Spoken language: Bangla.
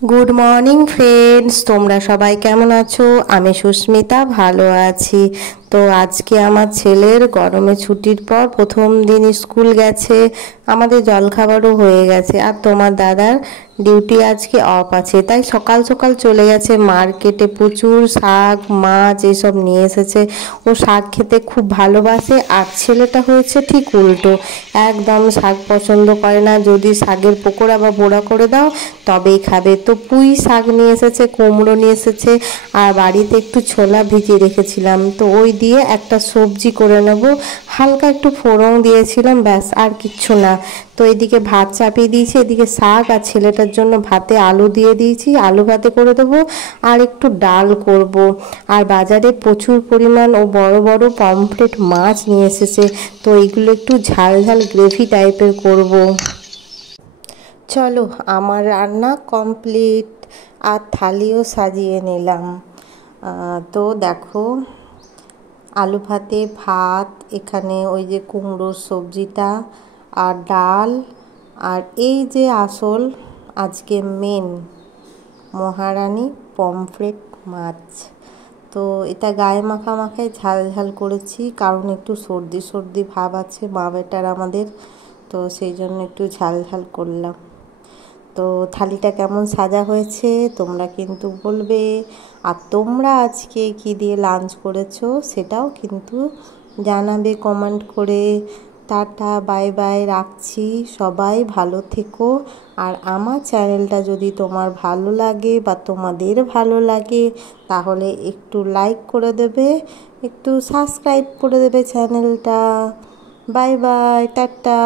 গুড মর্নিং ফ্রেন্ডস, তোমরা সবাই কেমন আছো? আমি সুস্মিতা ভালো আছি। তো আজকে আমার ছেলের গরমে ছুটির পর প্রথম দিন স্কুল গেছে, আমাদের জলখাবারও হয়ে গেছে, আর তোমার দাদার ডিউটি আজকে অফ আছে, তাই সকাল সকাল চলে গেছে মার্কেটে। প্রচুর শাক মাছ এসব নিয়ে এসেছে। ও শাক খেতে খুব ভালোবাসে, আর ছেলেটা হয়েছে ঠিক উল্টো, একদম শাক পছন্দ করে না। যদি শাকের পকোড়া বা বড়া করে দাও তবেই খাবে। তো পুঁই শাক নিয়ে এসেছে, কুমড়ো নিয়ে এসেছে, আর বাড়িতে একটু ছোলা ভিজিয়ে রেখেছিলাম, তো ওই দিয়ে একটা সবজি করে নেব। হালকা একটু ফোড়ন দিয়েছিলাম, ব্যাস, আর কিচ্ছু না। তো এদিকে ভাত চাপিয়ে দিয়েছি, এদিকে শাক, আর ছেলেটার জন্য ভাতে আলু দিয়ে দিয়েছি, আলু ভাতে করে দেবো, আর একটু ডাল করব। আর বাজারে প্রচুর পরিমাণ ও বড় বড় পমফ্রেট মাছ নিয়ে এসেছে, তো এইগুলো একটু ঝাল ঝাল গ্রেভি টাইপের করব। চলো, আমার রান্না কমপ্লিট, আর থালিও সাজিয়ে নিলাম। তো দেখো, আলু ভাতে ভাত, এখানে ওই যে কুমড়োর সবজিটা, আর ডাল, আর এই যে আসল আজকে মেন মহারানী পমফ্রেট মাছ। তো এটা গায়ে মাখা মাখায় ঝাল ঝাল করেছি, কারণ একটু সর্দি সর্দি ভাব আছে মা বেটার আমাদের, তো সেই জন্য একটু ঝাল ঝাল করলাম। তো থালিটা কেমন সাজা হয়েছে তোমরা কিন্তু বলবে, আর তোমরা আজকে কি দিয়ে লাঞ্চ করেছো সেটাও কিন্তু জানাবে কমেন্ট করে। টাটা, বাই বাই, রাখছি। সবাই ভালো থেকো। আর আমার চ্যানেলটা যদি তোমার ভালো লাগে বা তোমাদের ভালো লাগে তাহলে একটু লাইক করে দেবে, একটু সাবস্ক্রাইব করে দেবে চ্যানেলটা। Bye bye, tata.